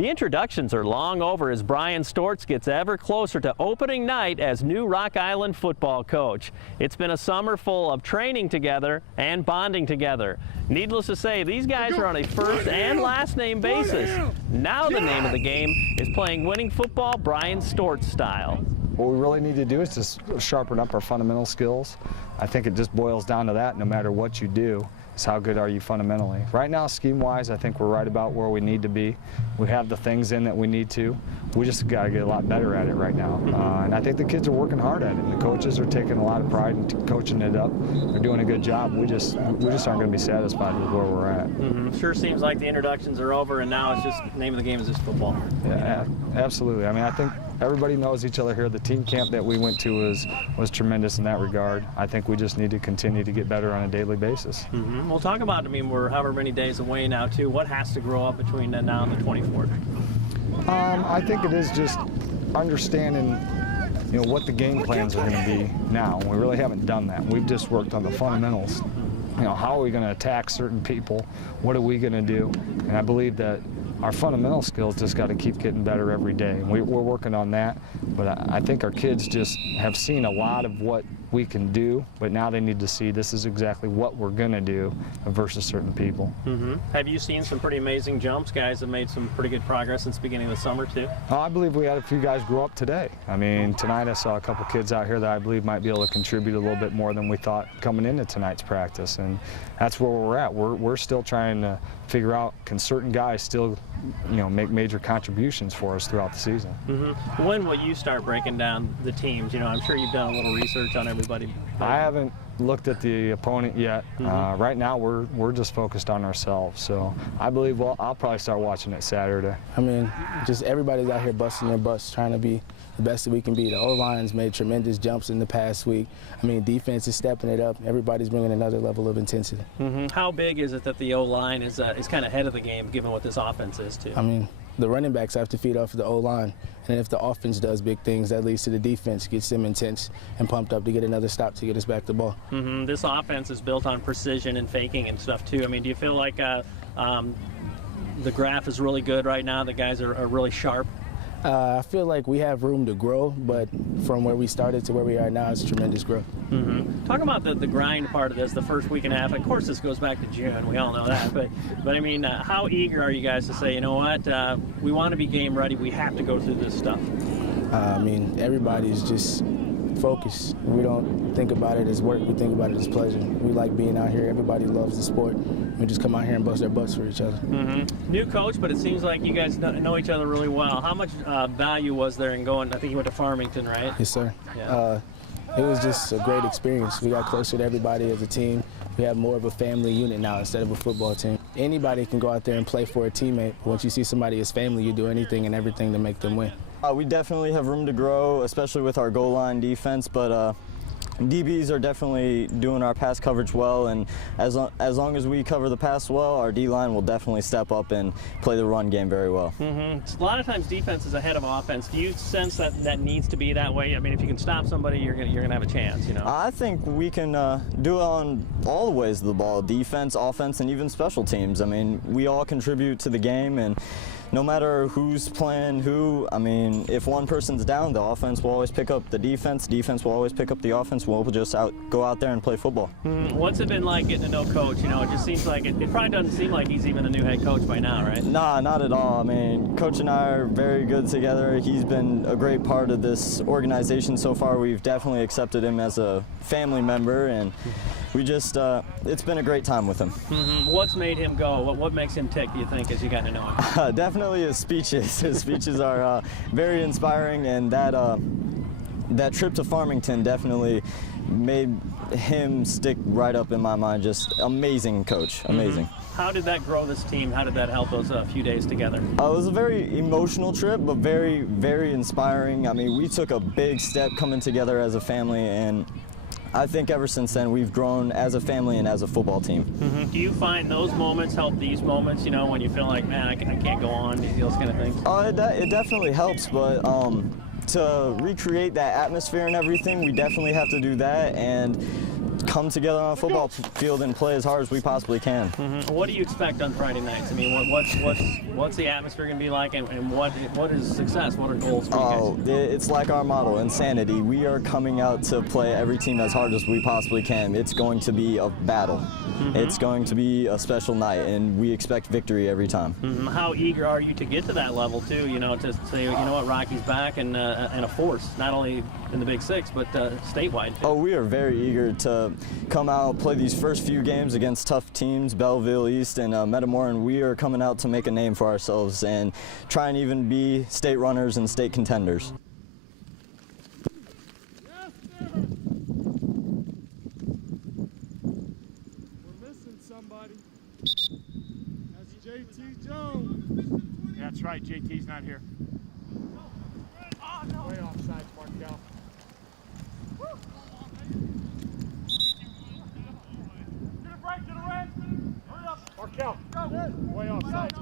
The introductions are long over as Bryan Stortz gets ever closer to opening night as new Rock Island football coach. It's been a summer full of training together and bonding together. Needless to say, these guys are on a first and last name basis. Now the name of the game is playing winning football Bryan Stortz style. What we really need to do is just sharpen up our fundamental skills. I think it just boils down to that. No matter what you do, is how good are you fundamentally. Right now, scheme-wise, I think we're right about where we need to be. We have the things in that we need to. We just got to get a lot better at it right now. And I think the kids are working hard at it. The coaches are taking a lot of pride in coaching it up. They're doing a good job. We just aren't going to be satisfied with where we're at. Sure seems like the introductions are over, and now it's just, name of the game is just football. Yeah, absolutely. I mean, I think everybody knows each other here. The team camp that we went to was tremendous in that regard. I think we just need to continue to get better on a daily basis. We'll talk about, I mean, we're however many days away now, too. What has to grow up between now and the 24th? I think it is just understanding, what the game plans are going to be now. We really haven't done that. We've just worked on the fundamentals. How are we going to attack certain people? What are we going to do? And I believe that our fundamental skills just got to keep getting better every day. And we're working on that, but I think our kids just have seen a lot of what we can do, but now they need to see this is exactly what we're going to do versus certain people. Have you seen some pretty amazing jumps? Guys have made some pretty good progress since the beginning of the summer, too? I believe we had a few guys grow up today. I mean, tonight I saw a couple kids out here that I believe might be able to contribute a little bit more than we thought coming into tonight's practice, and that's where we're at. We're still trying to figure out, can certain guys still make major contributions for us throughout the season. When will you start breaking down the teams? I'm sure you've done a little research on everybody. I haven't looked at the opponent yet. Right now we're just focused on ourselves, so I believe I'll probably start watching it Saturday. I mean, just everybody's out here busting their butts, trying to be the best that we can be. The O-line's made tremendous jumps in the past week. I mean, defense is stepping it up. Everybody's bringing another level of intensity. How big is it that the O-line is kind of ahead of the game, given what this offense is, too? I mean, the running backs have to feed off of the O-line, and if the offense does big things, that leads to the defense, gets them intense and pumped up to get another stop to get us back the ball. This offense is built on precision and faking and stuff, too. I mean, do you feel like the graph is really good right now? The guys are really sharp? I feel like we have room to grow, but from where we started to where we are now, it's tremendous growth. Talk about the grind part of this, the first week and a half. Of course, this goes back to June. We all know that. But I mean, how eager are you guys to say, you know what, we want to be game ready. We have to go through this stuff. I mean, everybody's just focused. We don't think about it as work. We think about it as pleasure. We like being out here. Everybody loves the sport. We just come out here and bust their butts for each other. New coach, but it seems like you guys know each other really well. How much value was there in going? I think you went to Farmington, right? Yes, sir. Yeah. It was just a great experience. We got closer to everybody as a team. We have more of a family unit now instead of a football team. Anybody can go out there and play for a teammate, but once you see somebody as family, you do anything and everything to make them win. We definitely have room to grow, especially with our goal line defense, but DBs are definitely doing our pass coverage well, and as long as we cover the pass well, our D-line will definitely step up and play the run game very well. A lot of times defense is ahead of offense. Do you sense that needs to be that way? I mean, if you can stop somebody, you're gonna have a chance, I think we can do it on all the ways of the ball, defense, offense, and even special teams. I mean, we all contribute to the game, and no matter who's playing who, I mean, if one person's down, the offense will always pick up the defense will always pick up the offense, we'll just go out there and play football. What's it been like getting to know Coach? It just seems like, it probably doesn't seem like he's even a new head coach by now, right? Nah, not at all. I mean, Coach and I are very good together. He's been a great part of this organization so far. We've definitely accepted him as a family member, and we just, it's been a great time with him. What's made him go? What makes him tick, do you think, as you got to know him? Definitely his speeches. His speeches are very inspiring, and that trip to Farmington definitely made him stick right up in my mind. Just amazing coach, amazing. How did that grow this team? How did that help those few days together? It was a very emotional trip, but very, very inspiring. I mean, we took a big step coming together as a family, and I think ever since then we've grown as a family and as a football team. Do you find those moments help these moments, when you feel like, man, I can't go on, those kind of things? It definitely helps, but to recreate that atmosphere and everything, we definitely have to do that, and come together on a football field and play as hard as we possibly can. What do you expect on Friday nights? I mean, what's the atmosphere going to be like, and what is success? What are goals for you guys? It's like our motto, insanity. We are coming out to play every team as hard as we possibly can. It's going to be a battle. It's going to be a special night, and we expect victory every time. How eager are you to get to that level too? You know, to say, you know what, Rocky's back and a force, not only in the Big Six, but statewide too. Oh, we are very eager to come out, play these first few games against tough teams, Belleville East and Metamora, and we are coming out to make a name for ourselves and try and even be state runners and state contenders. That's right, JT's not here. Way offside, Markel. Markel, way offside.